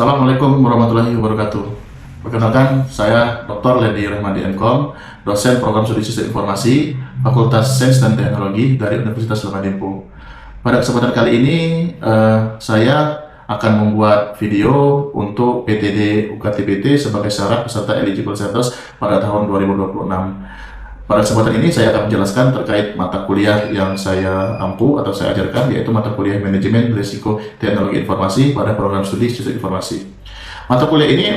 Assalamualaikum warahmatullahi wabarakatuh. Perkenalkan, saya Dr. Ledi Rahmadi MKom, dosen program studi sistem informasi, Fakultas Sains dan Teknologi dari Universitas Lama Dempo. Pada kesempatan kali ini, saya akan membuat video untuk PTD UKT-PT sebagai syarat peserta eligible status pada tahun 2026. Pada kesempatan ini saya akan menjelaskan terkait mata kuliah yang saya ampu atau saya ajarkan, yaitu mata kuliah Manajemen Risiko Teknologi Informasi pada program studi Sistem Informasi. Mata kuliah ini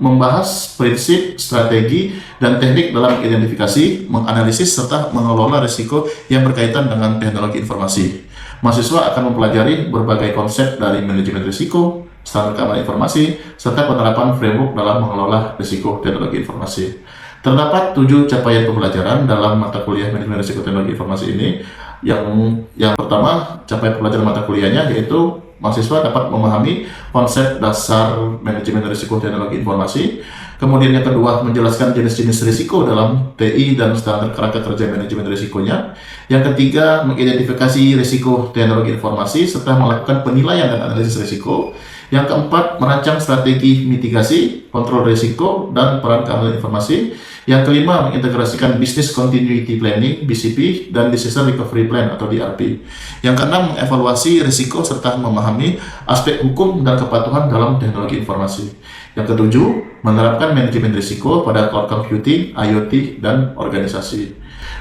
membahas prinsip, strategi, dan teknik dalam identifikasi, menganalisis, serta mengelola risiko yang berkaitan dengan teknologi informasi. Mahasiswa akan mempelajari berbagai konsep dari manajemen risiko, standar keamanan informasi, serta penerapan framework dalam mengelola risiko teknologi informasi. Terdapat 7 capaian pembelajaran dalam mata kuliah Manajemen Risiko Teknologi Informasi ini. Yang pertama, capaian pembelajaran mata kuliahnya yaitu mahasiswa dapat memahami konsep dasar manajemen risiko teknologi informasi. Kemudian yang kedua, menjelaskan jenis-jenis risiko dalam TI dan standar kerangka kerja manajemen risikonya. Yang ketiga, mengidentifikasi risiko teknologi informasi serta melakukan penilaian dan analisis risiko. Yang keempat, merancang strategi mitigasi, kontrol risiko, dan peran keamanan informasi. Yang kelima, mengintegrasikan Business Continuity Planning, BCP, dan Disaster Recovery Plan atau DRP. Yang keenam, mengevaluasi risiko serta memahami aspek hukum dan kepatuhan dalam teknologi informasi. Yang ketujuh, menerapkan manajemen risiko pada cloud computing, IoT, dan organisasi.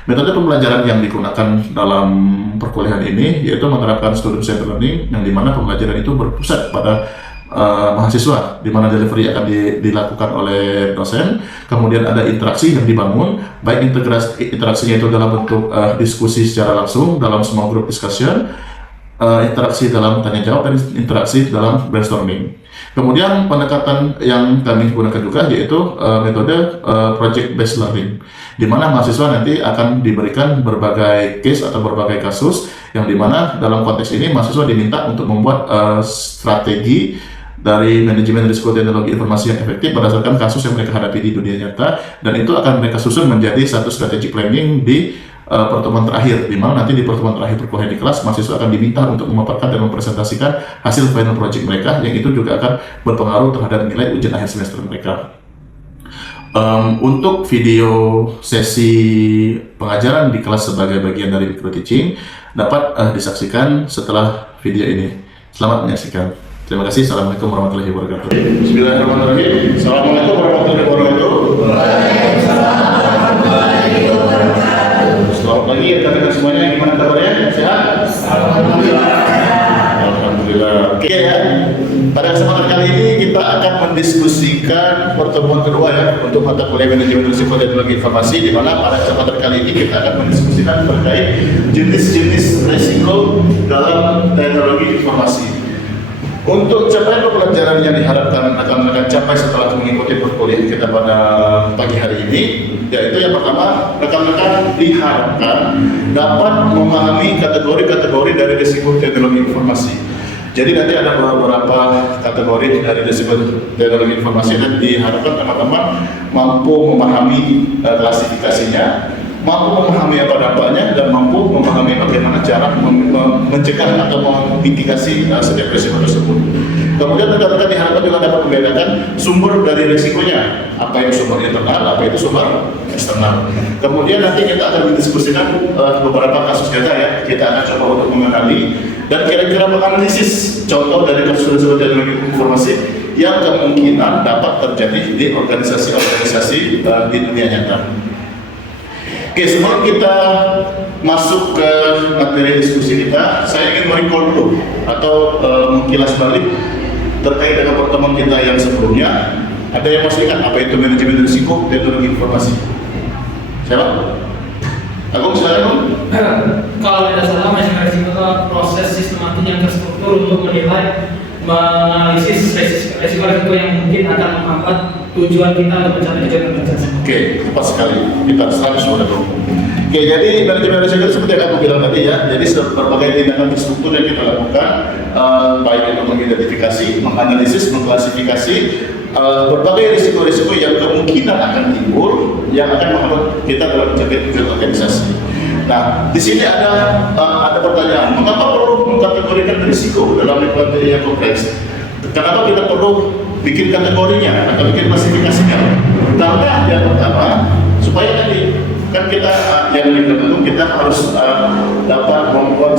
Metode pembelajaran yang digunakan dalam perkuliahan ini yaitu menerapkan student-centered learning, yang dimana pembelajaran itu berpusat pada mahasiswa, di mana delivery akan dilakukan oleh dosen. Kemudian ada interaksi yang dibangun, baik interaksinya itu dalam bentuk diskusi secara langsung dalam small group discussion, interaksi dalam tanya jawab, dan interaksi dalam brainstorming. Kemudian pendekatan yang kami gunakan juga yaitu metode project based learning, di mana mahasiswa nanti akan diberikan berbagai case atau berbagai kasus, yang dimana dalam konteks ini mahasiswa diminta untuk membuat strategi dari manajemen risiko teknologi informasi yang efektif berdasarkan kasus yang mereka hadapi di dunia nyata, dan itu akan mereka susun menjadi satu strategi planning di pertemuan terakhir, di mana nanti di pertemuan terakhir perkuliahan di kelas, mahasiswa akan diminta untuk memaparkan dan mempresentasikan hasil final project mereka, yang itu juga akan berpengaruh terhadap nilai ujian akhir semester mereka. Untuk video sesi pengajaran di kelas sebagai bagian dari micro teaching dapat disaksikan setelah video ini. Selamat menyaksikan. Terima kasih. Assalamualaikum warahmatullahi wabarakatuh. Bismillahirrahmanirrahim. Assalamualaikum warahmatullahi wabarakatuh. Selamat pagi rekan-rekan semuanya, gimana kabarnya? Sehat? Alhamdulillah. Alhamdulillah. Oke ya. Pada kesempatan kali ini kita akan mendiskusikan pertemuan kedua ya untuk mata kuliah manajemen risiko teknologi informasi, di mana pada kesempatan kali ini kita akan mendiskusikan terkait jenis-jenis risiko dalam teknologi informasi. Untuk capaian pembelajaran yang diharapkan akan rekan capai setelah mengikuti perkuliahan kita pada pagi hari ini, yaitu yang pertama, rekan-rekan diharapkan dapat memahami kategori-kategori dari risiko teknologi informasi. Jadi nanti ada beberapa kategori dari risiko teknologi informasi, dan diharapkan teman-teman mampu memahami klasifikasinya, mampu memahami apa dampaknya, dan mampu memahami bagaimana cara mencegah atau memitigasi setiap risiko tersebut. Kemudian rekan-rekan diharapkan juga dapat membedakan sumber dari risikonya, apa itu sumber internal, apa itu sumber eksternal. Kemudian nanti kita akan mendiskusikan beberapa kasus nyata ya, kita akan coba untuk mengenali dan kira-kira menganalisis contoh dari kasus-kasus teknologi informasi yang kemungkinan dapat terjadi di organisasi-organisasi di dunia nyata. Oke, sebelum kita masuk ke materi diskusi kita, saya ingin merecall dulu atau mengkilas balik terkait dengan pertemuan kita yang sebelumnya. Ada yang masih ingat apa itu manajemen risiko teknologi informasi? Siapa? Agung, silakan Bung. Kalau tidak salah, manajemen risiko adalah proses sistematik yang terstruktur untuk menilai, menganalisis risiko-risiko yang mungkin akan menghambat tujuan kita untuk mencapai tujuan tertentu. Oke, tepat sekali. Kita 100 sudah dulu. Oke, jadi manajemen risiko seperti yang aku bilang tadi ya. Jadi berbagai tindakan terstruktur yang kita lakukan, baik itu mengidentifikasi, menganalisis, mengklasifikasi berbagai risiko-risiko yang kemungkinan akan timbul, yang akan menghambat kita dalam mencapai tujuan organisasi. Nah, di sini ada pertanyaan, mengapa perlu mengkategorikan risiko dalam lingkungan yang kompleks? Kenapa kita perlu bikin kategorinya atau bikin klasifikasinya? Karena yang pertama, supaya tadi kan kita yang dibentuk kita harus dapat membuat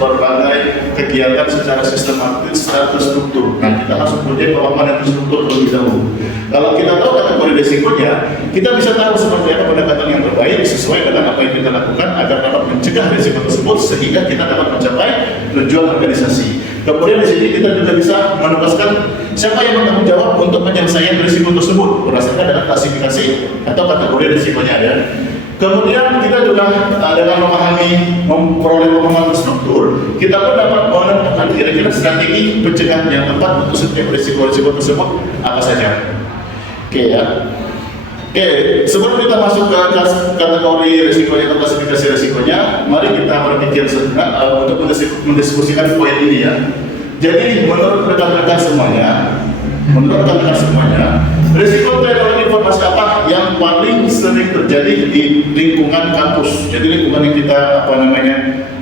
berbagai kegiatan secara sistematis, secara terstruktur. Nah, kita harus punya pemahaman yang terstruktur terlebih dahulu. Kalau kita tahu kategori risikonya, kita bisa tahu seperti apa pendekatan yang terbaik sesuai dengan apa yang kita lakukan agar dapat mencegah risiko tersebut sehingga kita dapat mencapai tujuan organisasi. Kemudian di sini kita juga bisa menugaskan siapa yang bertanggung jawab untuk penyelesaian risiko tersebut berdasarkan dengan klasifikasi atau kategori risikonya ada. Kemudian kita juga dengan memperoleh pemahaman struktur, kita pun dapat menentukan kira-kira strategi pencegahan yang tepat untuk setiap risiko-risiko tersebut apa saja. Oke ya. Oke, sebelum kita masuk ke kategori risikonya atau klasifikasi risikonya, mari kita berpikir sebentar untuk mendiskusikan poin ini ya. Jadi menurut rekan-rekan semuanya, risiko teknologi informasi apa yang paling sering terjadi di lingkungan kampus? Jadi lingkungan yang kita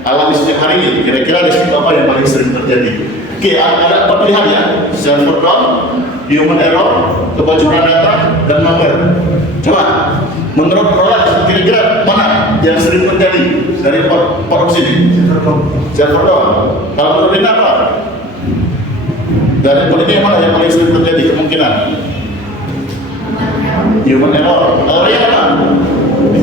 alami setiap hari ini, kira-kira risiko apa yang paling sering terjadi? Oke, ada empat pilihan ya: server down, human error, kebocoran data, dan malware. Coba, menurut Roland, kira-kira mana yang sering terjadi dari empat opsi ini? Server down. Kalau menurut Rina apa? Dari politik mana yang paling sering terjadi kemungkinan? Human error. Kalau yang mana?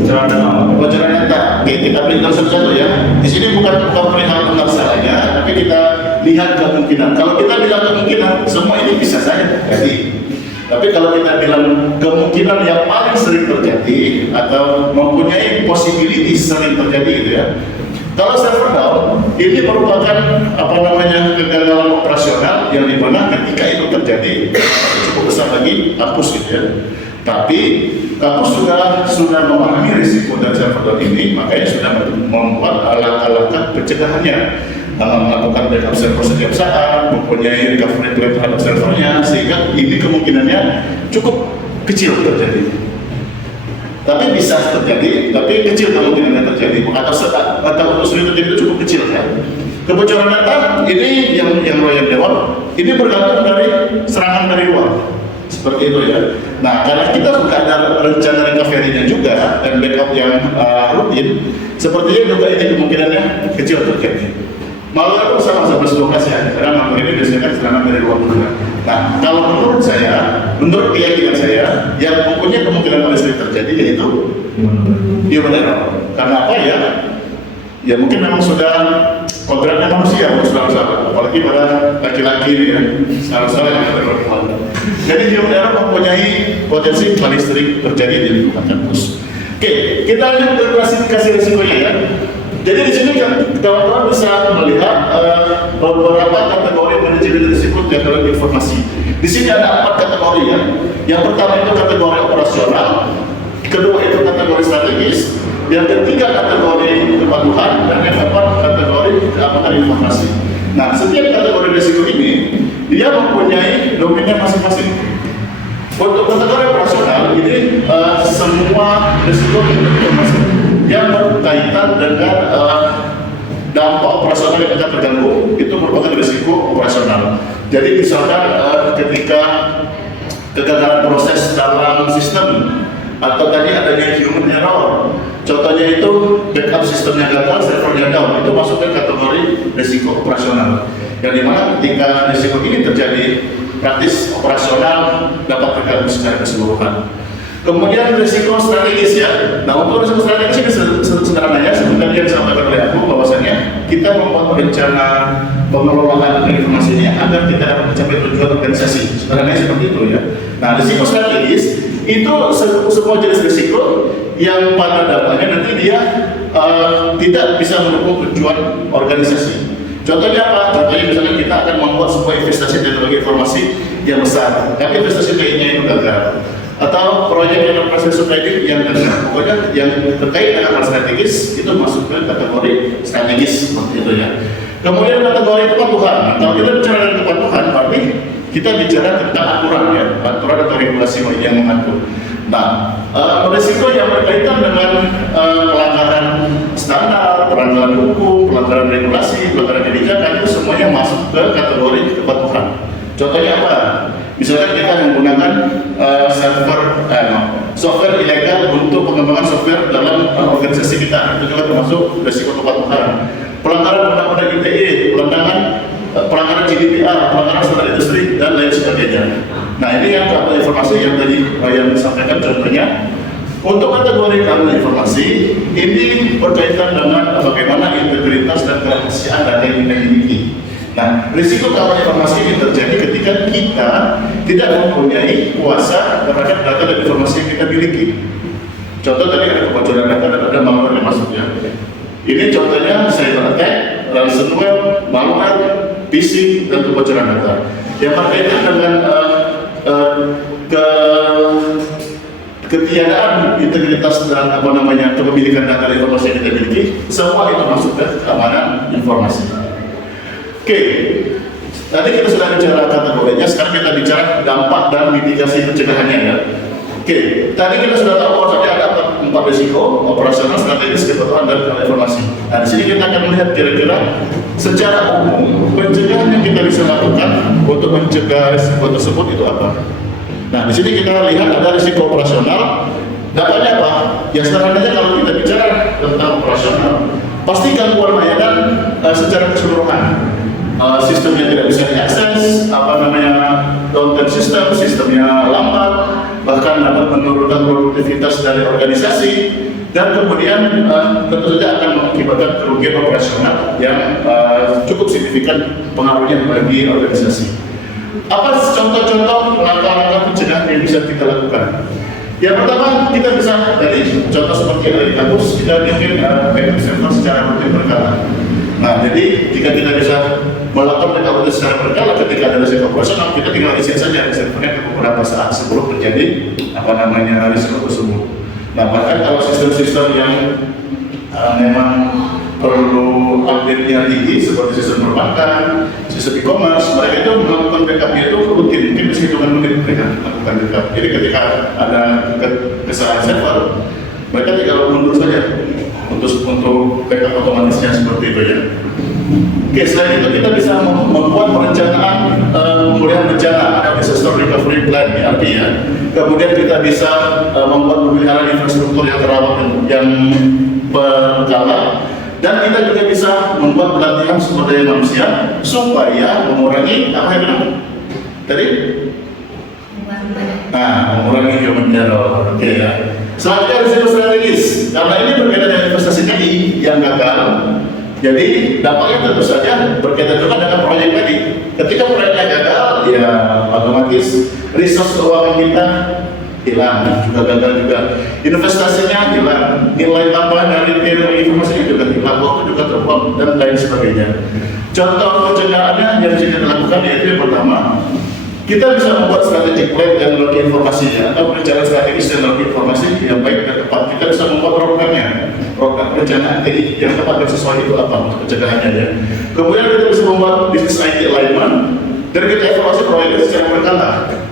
Kebocoran data. Oke, kita pilih satu-satu ya. Di sini bukan perihal benar salahnya, tapi kita lihat kemungkinan. Kalau kita bilang kemungkinan, semua ini bisa saja terjadi. Tapi kalau kita bilang kemungkinan yang paling sering terjadi atau mempunyai possibility sering terjadi gitu ya. Kalau server down, ini merupakan kegagalan operasional yang dimana ketika itu terjadi cukup besar bagi kampus gitu ya. Tapi kampus sudah memahami risiko dari server down ini, makanya sudah membuat langkah-langkah pencegahannya. Melakukan backup server setiap saat, mempunyai recovery plan terhadap servernya, sehingga ini kemungkinannya cukup kecil terjadi. Tapi bisa terjadi, tapi kecil kemungkinannya terjadi, atau sulit terjadi itu cukup kecil ya. Kebocoran data ini yang Royal jawab, ini bergantung dari serangan dari luar. Seperti itu ya. Nah, karena kita sudah ada rencana recovery-nya juga dan backup yang rutin, sepertinya juga ini kemungkinannya kecil terjadi. Malware itu sama-sama lokasi ya, karena malware ini biasanya kan serangan dari luar juga. Nah, kalau menurut keyakinan saya, yang mempunyai kemungkinan paling sering terjadi yaitu human error. Karena apa ya? Ya mungkin memang sudah kodratnya manusia, apalagi pada laki-laki ini ya, salah-salah yang terlalu. Jadi human error mempunyai potensi paling sering terjadi di lingkungan kampus. Oke, kita lanjut ke klasifikasi risikonya ya. Jadi di sini kawan-kawan bisa melihat beberapa kategori manajemen risiko teknologi informasi. Di sini ada 4 kategori ya. Yang pertama itu kategori operasional, kedua itu kategori strategis, yang ketiga kategori kepatuhan, dan yang keempat kategori keamanan informasi. Nah, setiap kategori risiko ini dia mempunyai domainnya masing-masing. Untuk kategori operasional ini semua risiko informasi yang berkaitan dengan dampak operasional yang akan terganggu itu merupakan risiko operasional. Jadi misalkan ketika kegagalan proses dalam sistem atau tadi adanya human error, contohnya itu backup sistemnya gagal, servernya down, itu masuk ke kategori risiko operasional. Yang dimana ketika risiko ini terjadi, praktis operasional dapat terganggu secara keseluruhan. Kemudian risiko strategis ya. Nah, untuk risiko strategis ini sederhananya sebenarnya disampaikan oleh aku bahwasanya kita membuat rencana pengelolaan informasi ini agar kita dapat mencapai tujuan organisasi. Sederhananya seperti itu ya. Nah, risiko strategis itu semua jenis risiko yang pada dampaknya nanti dia tidak bisa mendukung tujuan organisasi. Contohnya apa? Contohnya misalnya kita akan membuat sebuah investasi teknologi informasi yang besar, tapi investasi lainnya itu gagal. Atau proyek yang proses trading yang pokoknya yang terkait dengan hal strategis itu masuk ke kategori strategis seperti itu ya. Kemudian kategori kepatuhan. Nah, kalau kita bicara tentang kepatuhan, berarti kita bicara tentang aturan ya, aturan atau regulasi yang mengatur. Nah, risiko yang berkaitan dengan pelanggaran standar, pelanggaran hukum, pelanggaran regulasi, pelanggaran kebijakan itu semuanya masuk ke kategori kepatuhan. Contohnya apa? Misalkan kita menggunakan software ilegal untuk pengembangan software dalam organisasi kita, itu juga termasuk risiko kepatuhan. Pelanggaran undang-undang ITE, pelanggaran GDPR, pelanggaran standar industri, dan lain sebagainya. Nah, ini yang informasi yang tadi yang disampaikan contohnya. Untuk kategori keamanan informasi, ini berkaitan dengan bagaimana integritas dan kerahasiaan data yang kita miliki. Nah, risiko keamanan informasi ini terjadi ketika kita tidak mempunyai kuasa terhadap data dan informasi yang kita miliki. Contoh tadi ada kebocoran data dan ada malware yang masuk ya. Ini contohnya cyber attack, ransomware, malware, phishing, dan kebocoran data. Yang berkaitan dengan ketiadaan integritas dan kepemilikan data dan informasi yang kita miliki, semua itu masuk ke keamanan informasi. Oke, tadi kita sudah bicara kategorinya, sekarang kita bicara dampak dan mitigasi pencegahannya ya. Oke, tadi kita sudah tahu bahwasanya ada 4 risiko: operasional, strategis, kepatuhan, dan keamanan informasi. Nah, di sini kita akan melihat kira-kira secara umum pencegahan yang kita bisa lakukan untuk mencegah risiko tersebut itu apa. Nah, di sini kita lihat ada risiko operasional. Dampaknya apa? Ya sederhananya kalau kita bicara tentang operasional, pasti gangguan layanan secara keseluruhan. Sistemnya tidak bisa diakses, downtime sistemnya lambat, bahkan dapat menurunkan produktivitas dari organisasi, dan kemudian tentu saja akan mengakibatkan kerugian operasional yang cukup signifikan pengaruhnya bagi organisasi. Apa contoh-contoh langkah-langkah pencegahan yang bisa kita lakukan? Yang pertama, kita bisa dari contoh seperti yang ada di kampus, kita bikin backup server secara rutin berkala. Nah, jadi jika kita bisa melakukan backup secara berkala ketika ada risiko operasional, kita tinggal isi saja servernya ke beberapa saat sebelum terjadi risiko tersebut. Nah, bahkan kalau sistem-sistem yang memang perlu update-nya tinggi seperti sistem perbankan, sistem e-commerce, mereka itu melakukan backup-nya itu rutin, mungkin bisa hitungan menit mereka melakukan backup. Jadi ketika ada kesalahan server, mereka tinggal mundur saja untuk backup otomatisnya seperti itu ya. Oke, selain itu kita bisa membuat perencanaan pemulihan bencana, ada disaster recovery plan (DRP) ya. Kemudian kita bisa membuat pemeliharaan infrastruktur yang terawat yang berkala. Dan kita juga bisa membuat pelatihan sumber daya manusia supaya mengurangi apa yang bilang tadi? Mengurangi human error. Oke ya. Selanjutnya risiko strategis. Karena ini berkaitan dengan investasi TI yang gagal, jadi dampaknya tentu saja berkaitan juga dengan proyek tadi. Ketika proyeknya gagal, ya otomatis resource keuangan kita hilang, juga gagal juga. Investasinya hilang, nilai tambahan dari ilmu informasinya juga hilang, waktu juga terbuang, dan lain sebagainya. Contoh pencegahannya yang bisa kita lakukan yaitu yang pertama, kita bisa membuat strategic plan teknologi informasinya atau perencanaan strategis teknologi informasi yang baik dan tepat. Kita bisa membuat programnya, program perencanaan TI yang tepat dan sesuai itu apa pencegahannya ya. Kemudian kita bisa membuat business IT alignment dan kita evaluasi proyek secara berkala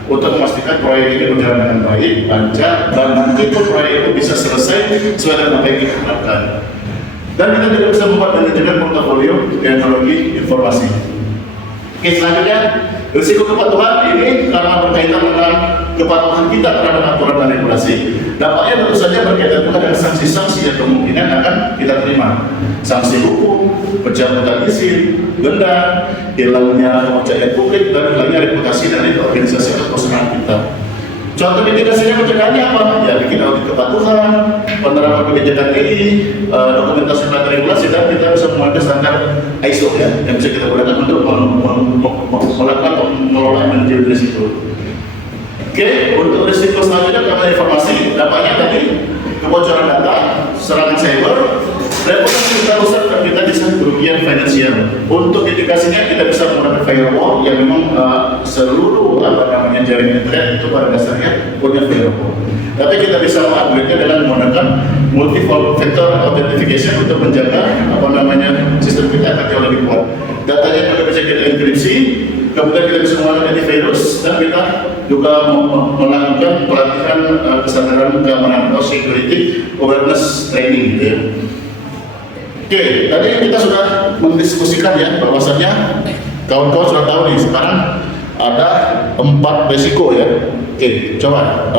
untuk memastikan proyek ini berjalan dengan baik, lancar, dan nanti pun proyek itu bisa selesai sesuai dengan apa yang kita harapkan. Dan kita juga bisa membuat manajemen portofolio teknologi informasi. Oke, selanjutnya risiko kepatuhan ini karena berkaitan dengan kepatuhan kita terhadap aturan dan regulasi. Dampaknya tentu saja berkaitan juga dengan sanksi-sanksi yang kemungkinan akan kita terima. Sanksi hukum, pencabutan izin, denda, hilangnya kepercayaan publik, dan hilangnya reputasi dari organisasi atau perusahaan kita. Contoh mitigasinya pencegahannya apa? Ya bikin audit kepatuhan, penerapan kebijakan TI, dokumentasi dan regulasi, dan kita bisa membuat standar ISO ya, yang bisa kita gunakan untuk melakukan pengelolaan manajemen risiko. Oke, untuk risiko selanjutnya karena informasi, dampaknya tadi kebocoran data, serangan cyber, reputasi kita rusak dan kita bisa kerugian finansial. Untuk mitigasinya kita bisa menggunakan firewall yang memang seluruh jaringan internet itu pada dasarnya punya firewall. Tapi kita bisa mengupgrade-nya dengan menggunakan multi-factor authentication untuk menjaga sistem kita akan jauh lebih kuat. Datanya juga bisa kita enkripsi, kemudian kita bisa menggunakan antivirus, dan kita juga melakukan pelatihan kesadaran keamanan atau security awareness training gitu ya. Oke, tadi kita sudah mendiskusikan ya bahwasannya kawan-kawan sudah tahu nih sekarang ada 4 risiko ya. Oke, coba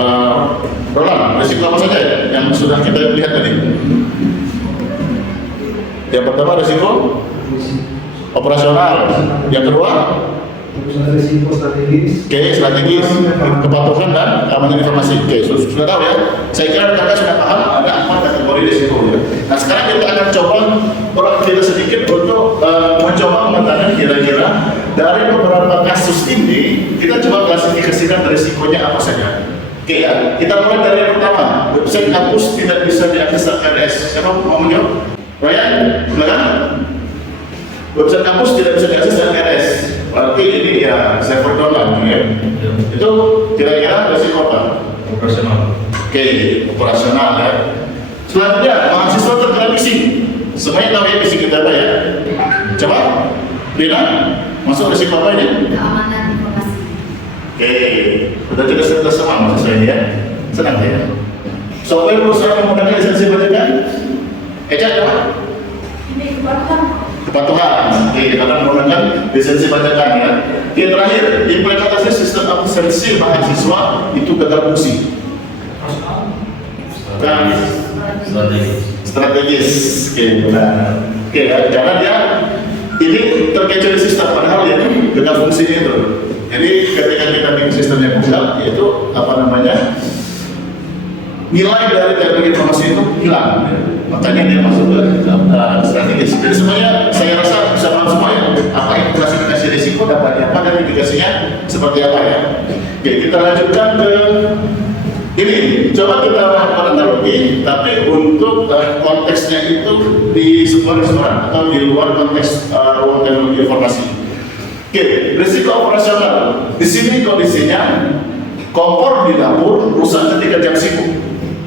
Roland, risiko apa saja ya yang sudah kita lihat tadi? Yang pertama risiko operasional, yang kedua risiko strategis. Oke, strategis, kepatuhan dan keamanan informasi. Oke, sudah tahu ya. Saya kira kakak sudah paham ada 4 kategori risiko ya. Nah sekarang kita akan coba beraktivitas sedikit untuk mencoba mengatakan kira-kira dari beberapa kasus ini kita coba klasifikasikan risikonya apa saja. Oke ya, kita mulai dari yang pertama. Website kampus tidak bisa diakses LKDS. Siapa mau menjawab? Ryan, silakan. Website kampus tidak bisa diakses LKDS. Berarti ini ya server download ya. Itu kira-kira risiko apa? Operasional. Oke, operasional ya. Selanjutnya mahasiswa terkena phishing. Semuanya tahu ya phishing itu apa ya? Coba, Lina, masuk risiko apa ini? Keamanan informasi. Oke, sudah tidak serta semua mahasiswa ini ya. Senang ya. Software perusahaan menggunakan lisensi bajakan. Eca coba. Ini kepatuhan. Kepatuhan. Oke, kita akan menggunakan lisensi bajakan ya. Oke, terakhir implementasi sistem absensi mahasiswa itu gagal fungsi. Dan strategis. Oke, benar. Oke, karena dia ini terkecoh di sistem padahal ya gagal fungsi itu. Jadi ketika kita bikin sistemnya gagal, yaitu apa namanya? Nilai dari teknologi informasi itu hilang. Makanya dia masuk ke strategis. Jadi semuanya saya rasa bisa paham semua ya. Apa itu klasifikasi risiko, dapatnya apa, dan mitigasinya seperti apa ya. Oke, kita lanjutkan ke ini. Coba kita lakukan analogi, tapi untuk konteksnya itu di sebuah restoran atau di luar konteks ruang teknologi informasi. Oke, risiko operasional. Di sini kondisinya kompor di dapur rusak ketika jam sibuk.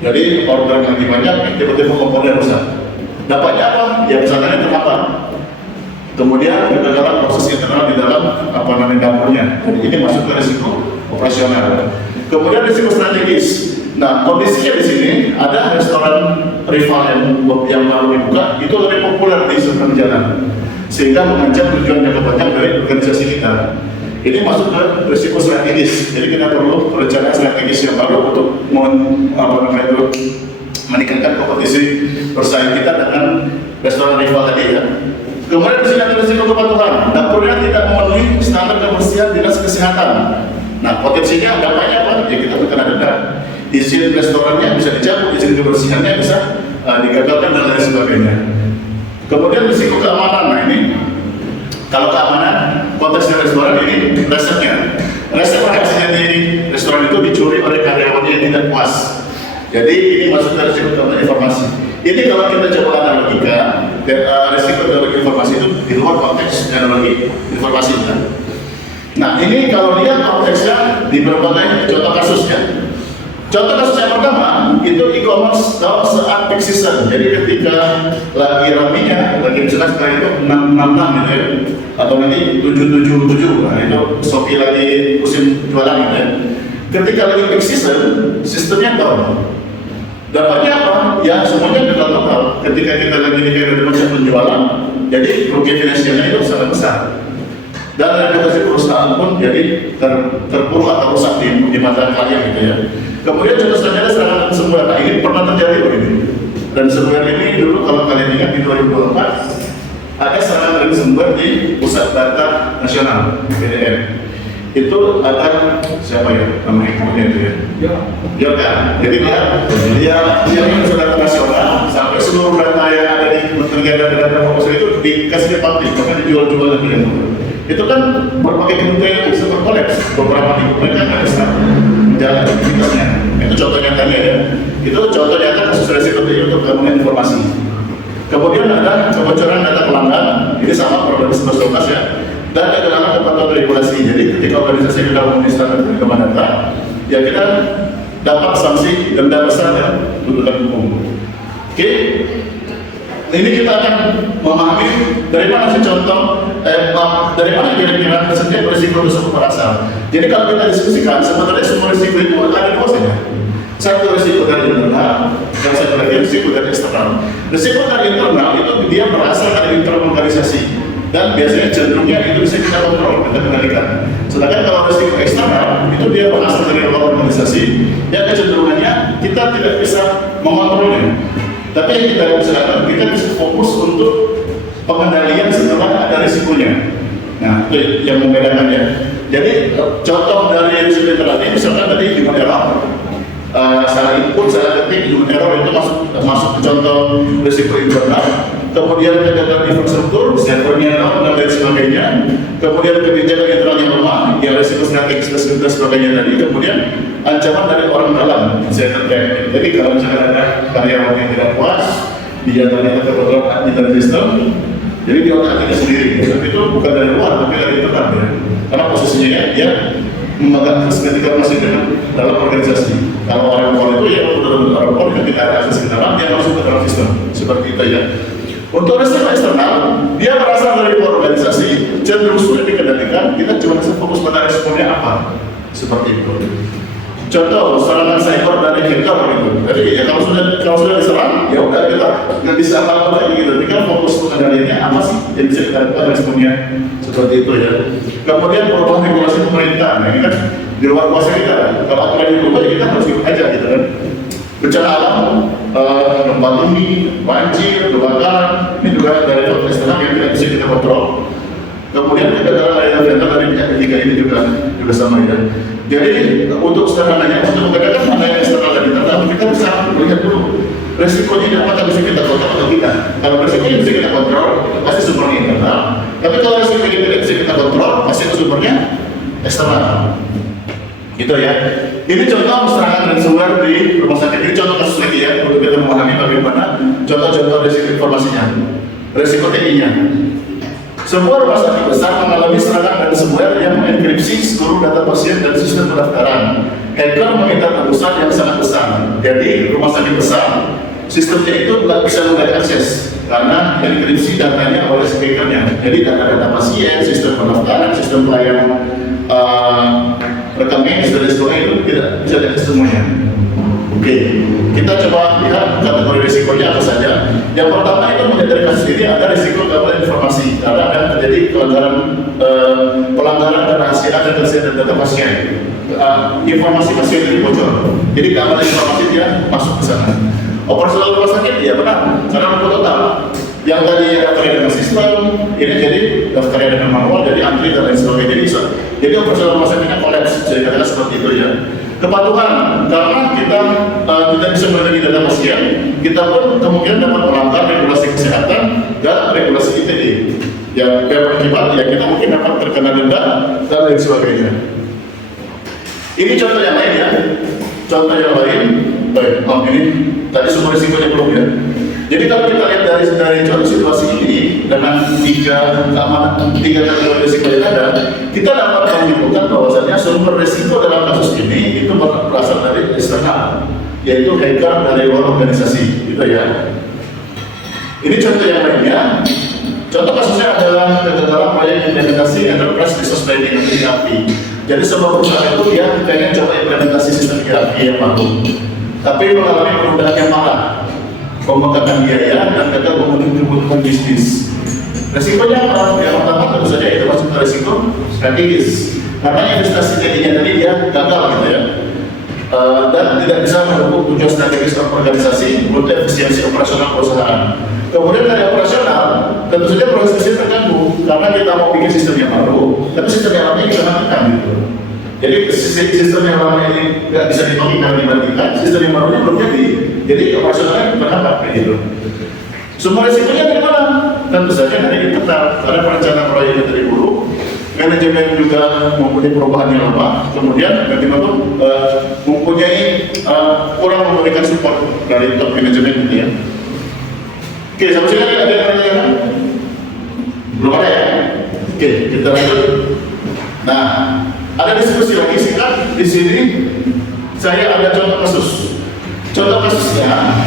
Jadi order yang banyak, tiba-tiba kompornya rusak. Dapatnya apa? Ya pesanannya terhambat. Kemudian kegagalan proses internal di dalam apa namanya dapurnya. Jadi ini masuk ke risiko operasional. Kemudian risiko strategis. Nah kondisinya di sini ada restoran rival yang baru dibuka itu lebih populer di seberang jalan, sehingga mengancam tujuan jangka panjang dari organisasi kita. Ini masuk ke risiko strategis. Jadi kita perlu perencanaan strategis yang baru untuk meningkatkan kompetisi bersaing kita dengan restoran rival tadi ya. Kemudian di sini ada risiko kepatuhan. Dapurnya tidak memenuhi standar kebersihan dinas kesehatan. Nah potensinya dampaknya apa? Ya kita terkena denda. Izin restorannya bisa dicabut, izin kebersihannya bisa digagalkan dan lain sebagainya. Kemudian risiko keamanan. Nah ini kalau keamanan konteksnya restoran ini resepnya hasilnya di restoran itu dicuri oleh karyawan yang tidak puas. Jadi ini masuk ke risiko keamanan informasi. Ini kalau kita coba analogikan risiko teknologi informasi itu di luar konteks teknologi informasi kan. Nah ini kalau lihat konteksnya di berbagai contoh kasusnya. Contoh kasus yang pertama itu e-commerce saat peak season. Jadi ketika lagi raminya, lagi misalnya sekarang itu 666 gitu ya, atau nanti 777, nah itu Shopee lagi musim jualan gitu ya. Ketika lagi peak season, sistemnya down. Dampaknya apa? Ya semuanya gagal total. Ketika kita lagi di macam penjualan, jadi kerugian finansialnya itu sangat besar. Dan reputasi perusahaan pun jadi terpuruk atau rusak di mata kalian gitu ya. Kemudian contoh selanjutnya serangan ransomware. Nah, ini pernah terjadi begini. Dan ransomware ini dulu kalau kalian ingat di 2024 ada serangan ransomware di Pusat Data Nasional (PDN). Itu ada siapa ya nama hacker-nya itu ya? Biarkan. Jadi dia Pusat Data Nasional sampai seluruh data yang ada di Kementerian Data itu dikasih ke publik, bahkan dijual-jual lagi. Itu kan berbagai kementerian bisa berkolaps. Beberapa di mereka nggak bisa menjalankan aktivitasnya. Itu contoh nyatanya ya. Itu contoh nyata kasus resiko untuk keamanan informasi. Kemudian ada kebocoran data pelanggan. Ini sama problem 11 ya. Dan kehilangan kepatuhan regulasi. Jadi ketika organisasi kita memenuhi standar perkembangan data, ya kita dapat sanksi denda besar dan tuntutan hukum. Oke. Ini kita akan memahami dari mana sih contoh, dari mana kira-kira setiap risiko tersebut berasal. Jadi kalau kita diskusikan, sebenarnya semua risiko itu ada dua saja. Satu risiko dari internal, yang satu lagi risiko dari eksternal. Risiko dari internal itu dia berasal dari internal organisasi. dan biasanya cenderungnya itu bisa kita kontrol, kita kendalikan. Sedangkan kalau risiko eksternal itu dia berasal dari luar organisasi, yang kecenderungannya kita tidak bisa mengontrolnya. Tapi yang kita bisa lakukan, kita bisa fokus untuk pengendalian setelah ada risikonya. Nah, itu yang membedakannya. Jadi contoh dari risiko internal ini misalkan tadi human error, salah input, salah ketik, human error itu masuk ke contoh risiko internal. Kemudian kegagalan infrastruktur, servernya down dan lain sebagainya. Kemudian kebijakan internal yang lemah, yang risiko strategis dan sebagainya tadi. Kemudian ancaman dari orang dalam, saya terkait. Jadi kalau misalkan ada karyawan yang tidak puas, dia ternyata terkontrol di dalam sistem, jadi dia otaknya sendiri. Tapi itu bukan dari luar, tapi dari internal ya. Karena posisinya dia memegang akses ketika masih dalam organisasi. Kalau orang luar itu ya benar-benar orang luar ketika ada akses ke dalam, dia masuk ke dalam sistem. Seperti itu ya. Untuk risiko eksternal, dia berasal dari organisasi, cenderung sulit dikendalikan. Kita cuma bisa fokus pada responnya apa, seperti itu. Contoh serangan cyber dari hacker gitu. Jadi ya kalau sudah diserang, ya udah kita nggak bisa apa-apa lagi gitu. Kita fokus pengendaliannya apa sih yang bisa kita lakukan responnya, seperti itu ya. Kemudian perubahan regulasi pemerintah, nah ini kan di luar kuasa kita. Kalau aturan itu berubah, ya kita harus ikut aja gitu kan. Bencana alam, gempa bumi, banjir, kebakaran, ini juga dari faktor eksternal yang tidak bisa kita kontrol. Kemudian kegagalan layanan vendor dari pihak ketiga ini juga sama ya. Jadi untuk sederhananya, untuk mengatakan mana yang eksternal dan internal, kita bisa melihat dulu resikonya apakah bisa kita kontrol atau tidak. Kalau resikonya bisa kita kontrol, pasti sumbernya internal. Tapi kalau resikonya tidak bisa kita kontrol, pasti sumbernya eksternal. Gitu ya. Ini contoh serangan ransomware di rumah sakit. Ini contoh kasus lagi ya, untuk kita memahami bagaimana contoh-contoh risiko informasinya, risiko TI-nya. Sebuah rumah sakit besar mengalami serangan ransomware yang mengenkripsi seluruh data pasien dan sistem pendaftaran. Hacker meminta tebusan yang sangat besar. Jadi rumah sakit besar, sistemnya itu nggak bisa mengakses karena enkripsi datanya oleh hackernya. Jadi data-data pasien, sistem pendaftaran, sistem pelayanan rekam medis dan sebagainya itu tidak bisa diakses semuanya. Oke, kita coba lihat kategori risikonya apa saja. Yang pertama itu dari kasus ini ada risiko keamanan informasi karena akan terjadi pelanggaran kerahasiaan dan kesehatan data pasien. Informasi pasien itu bocor. Jadi keamanan informasi dia masuk ke sana. Operasional rumah sakit ya benar, karena total. Yang tadi daftarnya dengan sistem, ini jadi daftarnya dengan manual, jadi antri dan lain sebagainya. Jadi operasional rumah sakitnya kolaps, jadi katakan seperti itu ya. Kepatuhan, karena kita tidak bisa melindungi data pasien, kita pun kemungkinan dapat melanggar regulasi kesehatan dan regulasi ITE. Yang berakibat ya kita mungkin dapat terkena denda dan lain sebagainya. Ini contoh yang lain ya. Contoh yang lain, ini tadi sumber risikonya belum ya. Jadi kalau kita lihat dari contoh situasi ini dengan tiga kategori risiko yang ada, kita dapat menyimpulkan bahwasannya sumber risiko dalam kasus ini itu berasal dari eksternal, yaitu hacker dari luar organisasi, gitu ya. Ini contoh yang lainnya. Contoh kasusnya adalah kegagalan proyek implementasi enterprise resource planning (ERP). Jadi sebuah perusahaan itu dia pengen coba implementasi sistem ERP yang baru, tapi mengalami penundaan yang parah, pembengkakan biaya dan gagal memenuhi kebutuhan bisnis. Resikonya apa? Yang pertama tentu saja itu masuk ke resiko strategis. Karena investasi tadinya tadi dia gagal gitu ya, dan tidak bisa mendukung tujuan strategis organisasi untuk efisiensi operasional perusahaan. Kemudian dari operasional, tentu saja proses bisnis terganggu karena kita mau bikin sistem yang baru, tapi sistem yang lama ini kita matikan gitu. Jadi sistem yang lama ini nggak bisa dibandingkan, sistem yang barunya belum jadi operasionalnya berdampak kayak gitu. Sumber risikonya dari mana? Tentu saja dari internal, karena perencanaan proyeknya dari dulu, manajemen juga mempunyai perubahan yang lama, kemudian bagaimana mempunyai kurang memberikan support dari top manajemen gitu ya. Oke, sampai sini ada yang pertanyaan? Belum ada ya? Oke, kita lanjut. Nah, ada diskusi lagi singkat di sini. Saya ada contoh kasus. Contoh kasusnya,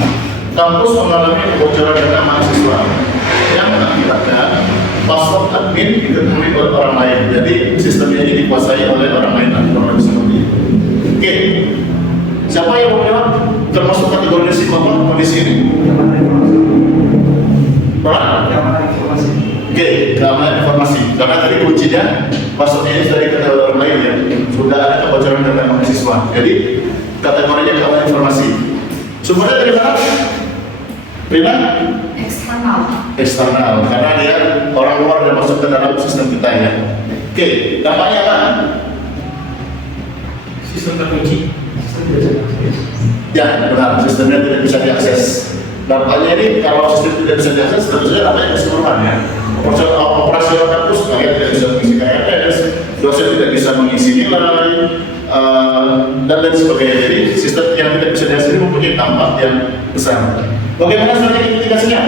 kampus mengalami kebocoran data mahasiswa yang mengakibatkan password admin diketahui oleh orang lain. Jadi sistemnya ini dikuasai oleh orang lain atau seperti itu. Oke, siapa yang mau jawab? Termasuk kategori risiko apa kondisi ini? Yang mana informasi? Oke, keamanan informasi. Karena tadi kuncinya masuknya ini sudah diketahui orang lain ya. Sudah ada kebocoran data mahasiswa. Jadi kategorinya keamanan informasi. Sumbernya dari mana? Rina? Eksternal. Eksternal. Karena dia orang luar yang masuk ke dalam sistem kita ya. Oke, dampaknya apa? Sistem terkunci. Ya, benar. Sistemnya tidak bisa diakses. Dampaknya ini kalau sistem tidak bisa diakses, tentu saja dampaknya keseluruhan ya. Operasional kampus tidak bisa mengisi KRS, dosen tidak bisa mengisi nilai, dan lain sebagainya. Jadi sistem yang tidak bisa diakses ini mempunyai dampak yang besar. Bagaimana strategi mitigasinya?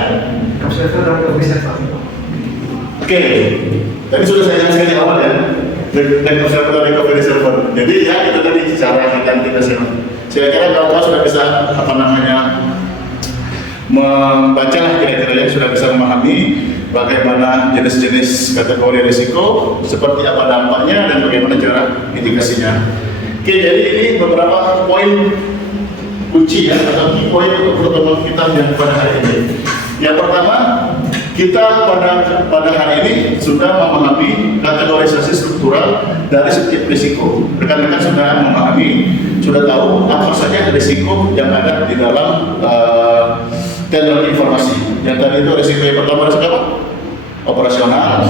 Kapasitas dan kapasitas. Oke, tadi sudah saya jelaskan di awal ya. Dan observer recovery server. Jadi ya itu tadi cara kita mitigasi. Saya kira kalau sudah bisa membaca lah kira-kira yang sudah bisa memahami bagaimana jenis-jenis kategori risiko, seperti apa dampaknya dan bagaimana cara mitigasinya. Oke, jadi ini beberapa poin kunci ya atau key point untuk pertemuan kita yang pada hari ini. Yang pertama, kita pada hari ini sudah memahami kategorisasi struktural dari setiap risiko. Rekan-rekan sudah memahami, sudah tahu apa saja risiko yang ada di dalam teknologi informasi. Yang tadi itu risiko yang pertama risiko apa? Operasional,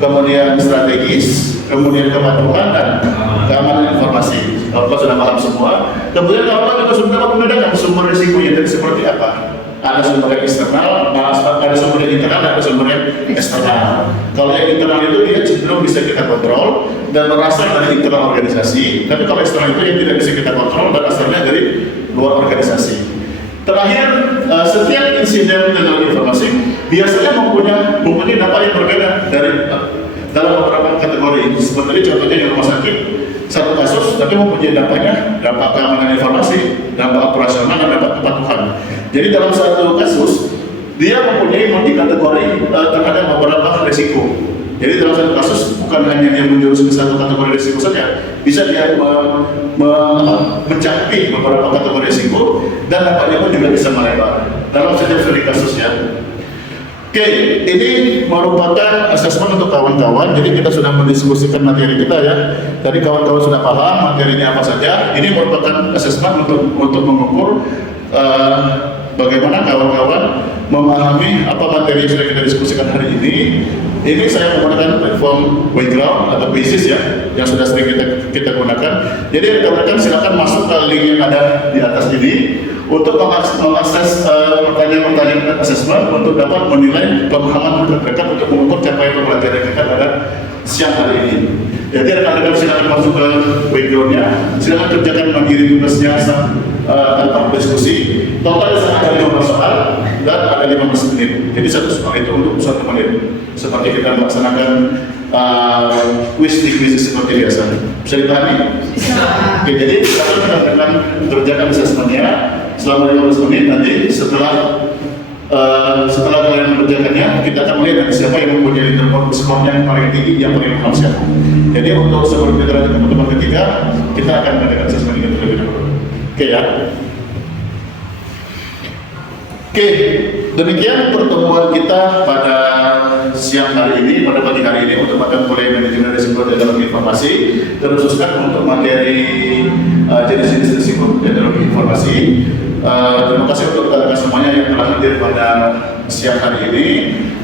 kemudian strategis, kemudian kepatuhan dan keamanan informasi. Kalau sudah paham semua, kemudian kalau kita sudah membedakan sumber risikonya dari seperti apa. Ada sumber yang eksternal, ada sumber yang internal, ada sumber yang eksternal. Kalau yang internal itu dia cenderung bisa kita kontrol dan berasal dari internal organisasi. Tapi kalau eksternal itu yang tidak bisa kita kontrol dan asalnya dari luar organisasi. Terakhir, setiap insiden teknologi informasi biasanya mempunyai dampak yang berbeda dari dalam beberapa kategori. Seperti contohnya di rumah sakit, satu kasus tapi mempunyai dampaknya, dampak keamanan informasi, dampak operasional dan dampak kepatuhan. Jadi dalam satu kasus dia mempunyai multi kategori terhadap beberapa risiko. Jadi dalam satu kasus bukan hanya dia menjurus ke satu kategori risiko saja, bisa dia mencapai beberapa kategori risiko dan dampaknya pun juga bisa melebar dalam setiap studi kasusnya. Oke, ini merupakan asesmen untuk kawan-kawan. Jadi kita sudah mendiskusikan materi kita ya. Tadi kawan-kawan sudah paham materinya apa saja. Ini merupakan asesmen untuk mengukur bagaimana kawan-kawan memahami apa materi yang sudah kita diskusikan hari ini. Ini saya menggunakan platform Background atau Basis ya, yang sudah sering kita gunakan. Jadi rekan-rekan silakan masuk ke link yang ada di atas ini untuk mengakses pertanyaan-pertanyaan asesmen untuk dapat menilai pemahaman rekan-rekan untuk mengukur capaian pembelajaran kita pada siang hari ini. Jadi rekan-rekan silakan masuk ke background-nya, silakan kerjakan mandiri tugasnya tanpa diskusi. Total ada 15 soal dan ada 15 menit. Jadi satu soal itu untuk 1 menit. Seperti kita melaksanakan quiz di quiz seperti biasa. Bisa dipahami? Bisa. Oke, jadi kita akan kerjakan asesmennya selama 15 menit. Nanti setelah kalian mengerjakannya, kita akan melihat siapa yang mempunyai leaderboard skor yang paling tinggi, yang paling paham siapa. Jadi untuk sebelum kita lanjut ke pertemuan ketiga, kita akan mengadakan asesmen ini terlebih dahulu. Oke ya. Oke, demikian pertemuan kita pada siang hari ini, pada pagi hari ini untuk mata kuliah manajemen risiko teknologi informasi, terkhususkan untuk materi jenis-jenis risiko teknologi informasi. Terima kasih untuk rekan semuanya yang telah hadir pada siang hari ini.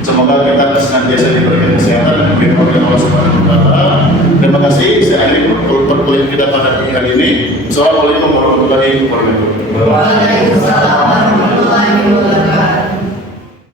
Semoga kita senantiasa diberikan kesehatan dan diberikan oleh Allah Subhanahu wa Ta'ala. Terima kasih. Saya akhiri perkuliahan kita pada pagi hari ini. Assalamualaikum warahmatullahi wabarakatuh. Waalaikumsalam warahmatullahi wabarakatuh.